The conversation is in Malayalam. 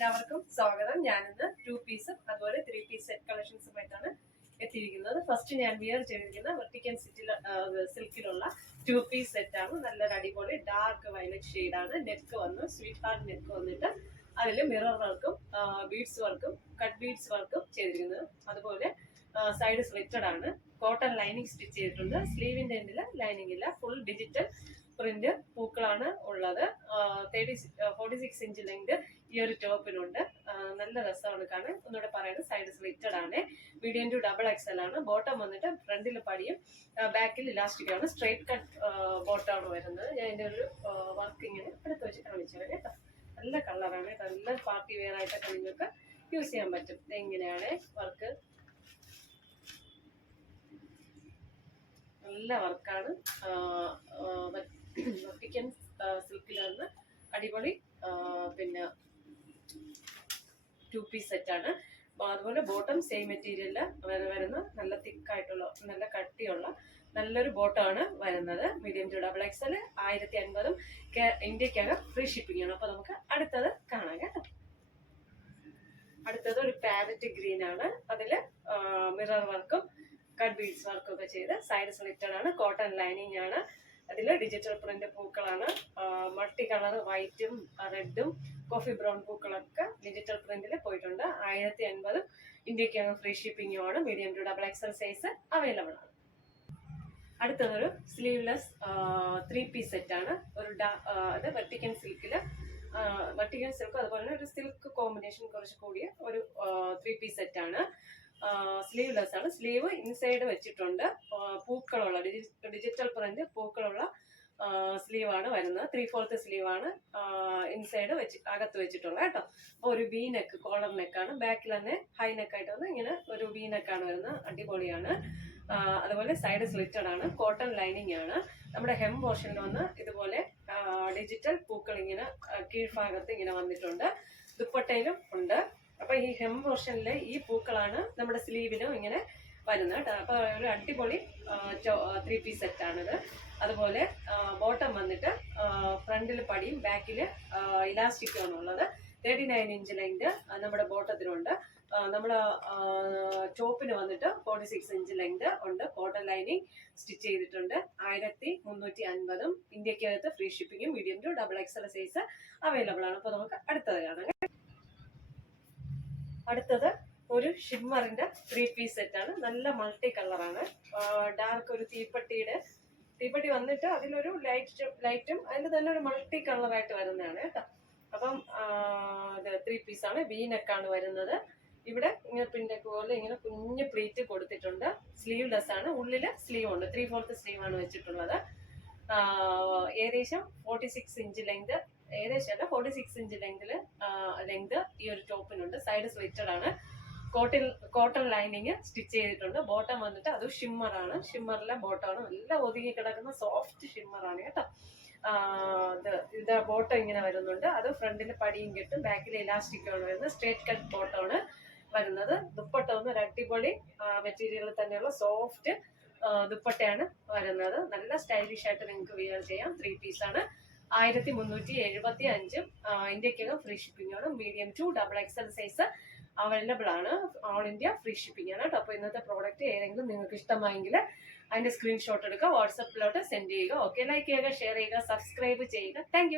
എല്ലാവർക്കും സ്വാഗതം. ഞാനിന്ന് 2 പീസും അതുപോലെ 3 പീസ് സെറ്റ് കളക്ഷൻസുമായിട്ടാണ് എത്തിയിരിക്കുന്നത്. ഫസ്റ്റ് ഞാൻ വിയർ ചെയ്തിരിക്കുന്ന വെർട്ടിക്കൻ സിൽക്കിലുള്ള 2 പീസ് സെറ്റ് ആണ്. നല്ലൊരു അടിപൊളി ഡാർക്ക് വയലറ്റ് ഷെയ്ഡാണ്. നെക്ക് വന്നു സ്വീറ്റ് ഹാർട്ട് നെക്ക് വന്നിട്ട് അതിൽ മിറർ വർക്കും ബീഡ്സ് വർക്കും കട്ട് ബീഡ്സ് വർക്കും ചെയ്തിരിക്കുന്നത്. അതുപോലെ സൈഡ് സ്ലിറ്റഡ് ആണ്. കോട്ടൺ ലൈനിങ് സ്റ്റിച്ച് ചെയ്തിട്ടുണ്ട്. സ്ലീവിന്റെ എൻഡിൽ ലൈനിങ് ഇല്ല. ഫുൾ ഡിജിറ്റൽ പ്രിന്റ് പൂക്കളാണ് ഉള്ളത്. 46 ഇഞ്ച് ലെങ്ത് ഈ ഒരു ടോപ്പിനുണ്ട്. നല്ല രസമാണ് കാണാൻ. ഒന്നുകൂടെ പറയുന്നത് സൈഡ് സ്ലിറ്റഡ് ആണ്. മീഡിയം ടു ഡബിൾ XL ആണ്. ബോട്ടം വന്നിട്ട് ഫ്രണ്ടിൽ പടിയും ബാക്കിൽ ഇലാസ്റ്റിക് ആണ്. സ്ട്രൈറ്റ് കട്ട് ബോട്ടമാണ് വരുന്നത്. ഞാൻ ഇതിന്റെ ഒരു വർക്ക് ഇങ്ങനെ എടുത്ത് വെച്ച് കാണിച്ചു തരാം കേട്ടോ. നല്ല കളറാണ്. നല്ല പാർട്ടി വെയർ ആയിട്ടൊക്കെ നിങ്ങൾക്ക് യൂസ് ചെയ്യാൻ പറ്റും. ഇങ്ങനെയാണ് വർക്ക്. നല്ല വർക്കാണ്. വെർട്ടിക്കൻ സിൽക്കിലാണ് അടിപൊളി. പിന്നെ 2 പീസ് സെറ്റ് ആണ്. അതുപോലെ ബോട്ടം സെയിം മെറ്റീരിയലില് വരുന്ന നല്ല തിക്കായിട്ടുള്ള നല്ല കട്ടിയുള്ള നല്ലൊരു ബോട്ടമാണ് വരുന്നത്. മീഡിയം ടു ഡബിൾ XL 1050 ഇന്ത്യക്കകം ഫ്രീ ഷിപ്പിംഗ് ആണ്. അപ്പൊ നമുക്ക് അടുത്തത് കാണാം കേട്ടോ. അടുത്തത് ഒരു പാരറ്റ് ഗ്രീൻ ആണ്. അതില് മിറർ വർക്കും കട്ട് ബീഡ്സ് വർക്കും ഒക്കെ ചെയ്ത് സൈഡ് സ്ലിറ്റഡ് ആണ്. കോട്ടൺ ലൈനിങ് ആണ്. അതിൽ ഡിജിറ്റൽ പ്രിന്റ് പൂക്കളാണ്. മൾട്ടി കളർ വൈറ്റും റെഡും കോഫി ബ്രൗൺ പൂക്കളൊക്കെ ഡിജിറ്റൽ പ്രിന്റിൽ പോയിട്ടുണ്ട്. 1050 ഇന്ത്യക്കകം ഫ്രീ ഷിപ്പിംഗും ആണ്. Medium to double XL size available ആണ്. അടുത്തതൊരു സ്ലീവ്ലെസ് 3 പീസ് സെറ്റ് ആണ്. ഒരു അത് വെർട്ടിക്കൻ സിൽക്കില് വെർട്ടിക്കൻ സിൽക്കും അതുപോലെ തന്നെ ഒരു സിൽക്ക് കോമ്പിനേഷൻ കുറച്ച് കൂടിയ ഒരു 3 പീസ് സെറ്റ് ആണ്. സ്ലീവ്ലെസ് ആണ്. സ്ലീവ് ഇൻസൈഡ് വെച്ചിട്ടുണ്ട്. പൂക്കളുള്ള ഡിജിറ്റൽ പ്രിന്റ് പൂക്കളുള്ള സ്ലീവാണ് വരുന്നത്. 3/4 സ്ലീവാണ് ഇൻസൈഡ് അകത്ത് വെച്ചിട്ടുള്ളത് കേട്ടോ. അപ്പോൾ ഒരു വി നെക്ക് കോളർ നെക്കാണ്. ബാക്കിൽ തന്നെ ഹൈ നെക്കായിട്ട് വന്ന് ഇങ്ങനെ ഒരു വി നെക്കാണ് വരുന്നത്. അടിപൊളിയാണ്. അതുപോലെ സൈഡ് സ്ലിറ്റഡ് ആണ്. കോട്ടൺ ലൈനിങ് ആണ്. നമ്മുടെ ഹെം പോർഷനിൽ വന്ന് ഇതുപോലെ ഡിജിറ്റൽ പൂക്കൾ ഇങ്ങനെ കീഴ്ഭാഗത്ത് ഇങ്ങനെ വന്നിട്ടുണ്ട്. ദുപ്പട്ടയിലും ഉണ്ട്. അപ്പൊ ഈ ഹെം പോർഷനിലെ ഈ പൂക്കളാണ് നമ്മുടെ സ്ലീവിലും ഇങ്ങനെ വരുന്നത് കേട്ടോ. അപ്പൊ ഒരു അടിപൊളി 3 പീസ് സെറ്റ് ആണിത്. അതുപോലെ ബോട്ടം വന്നിട്ട് ഫ്രണ്ടിൽ പടിയും ബാക്കില് ഇലാസ്റ്റിക്കും ആണുള്ളത്. 39 ഇഞ്ച് ലെങ്ത് നമ്മുടെ ബോട്ടത്തിനുണ്ട്. നമ്മുടെ ടോപ്പിന് വന്നിട്ട് 46 ഇഞ്ച് ലെങ്ത് ഉണ്ട്. കോട്ടൺ ലൈനിങ് സ്റ്റിച്ച് ചെയ്തിട്ടുണ്ട്. 1350 ഇന്ത്യക്കകത്ത് ഫ്രീ ഷിപ്പിംഗും medium to double XL size available ആണ്. അപ്പൊ നമുക്ക് അടുത്തത് കാണാം. അടുത്തത് ഒരു ഷിമ്മറിന്റെ 3 പീസ് സെറ്റ് ആണ്. നല്ല മൾട്ടി കളറാണ്. ഡാർക്ക് ഒരു തീപ്പെട്ടി വന്നിട്ട് അതിലൊരു ലൈറ്റും അതിൽ തന്നെ ഒരു മൾട്ടി കളറായിട്ട് വരുന്നതാണ് കേട്ടോ. അപ്പം ഇത് 3 പീസാണ്. വി നെക്കാണ് വരുന്നത്. ഇവിടെ ഇങ്ങനെ പിന്നൊക്കെ പോലെ ഇങ്ങനെ കുഞ്ഞ് പ്ലീറ്റ് കൊടുത്തിട്ടുണ്ട്. സ്ലീവ്ലെസ് ആണ്. ഉള്ളില് സ്ലീവ് ഉണ്ട്. 3/4 സ്ലീവ് ആണ് വെച്ചിട്ടുള്ളത്. ഏകദേശം 46 ഇഞ്ച് ലെങ്ത്, ഏകദേശം അല്ല 46 ഇഞ്ച് ലെങ്ത് ഈ ഒരു ടോപ്പിനുണ്ട്. സൈഡ് സ്ലിറ്റഡ് ആണ്. കോട്ടൺ ലൈനിങ് സ്റ്റിച്ച് ചെയ്തിട്ടുണ്ട്. ബോട്ടം വന്നിട്ട് അത് ഷിമ്മറാണ്. ഷിമ്മറിലെ ബോട്ടമാണ്. നല്ല ഒതുങ്ങി കിടക്കുന്ന സോഫ്റ്റ് ഷിമ്മറാണ് കേട്ടോ. ഇത് ബോട്ടം ഇങ്ങനെ വരുന്നുണ്ട്. അത് ഫ്രണ്ടിൽ പടിയും കെട്ടും ബാക്കിൽ ഇലാസ്റ്റിക്കാണ് വരുന്നത്. സ്ട്രേറ്റ് കട്ട് ബോട്ടമാണ് വരുന്നത്. ദുപ്പട്ട ഒന്ന് ഒരു അടിപൊളി മെറ്റീരിയലിൽ തന്നെയുള്ള സോഫ്റ്റ് ദുപ്പട്ടയാണ് വരുന്നത്. നല്ല സ്റ്റൈലിഷ് ആയിട്ട് നിങ്ങൾക്ക് വിയർ ചെയ്യാം. 3 പീസാണ്. 1375 ഇന്ത്യക്കകം ഫ്രീ ഷിപ്പിംഗ് ആണ്. Medium to double XL size available ആണ്. ഓൾ ഇന്ത്യ ഫ്രീ ഷിപ്പിംഗ് ആണ് കേട്ടോ. അപ്പോൾ ഇന്നത്തെ പ്രോഡക്റ്റ് ഏതെങ്കിലും നിങ്ങൾക്ക് ഇഷ്ടമായെങ്കിൽ അതിന്റെ സ്ക്രീൻഷോട്ട് എടുക്കുക, വാട്സപ്പിലോട്ട് സെൻഡ് ചെയ്യുക. ഓക്കെ, ലൈക്ക് ചെയ്യുക, ഷെയർ ചെയ്യുക, സബ്സ്ക്രൈബ് ചെയ്യുക. താങ്ക്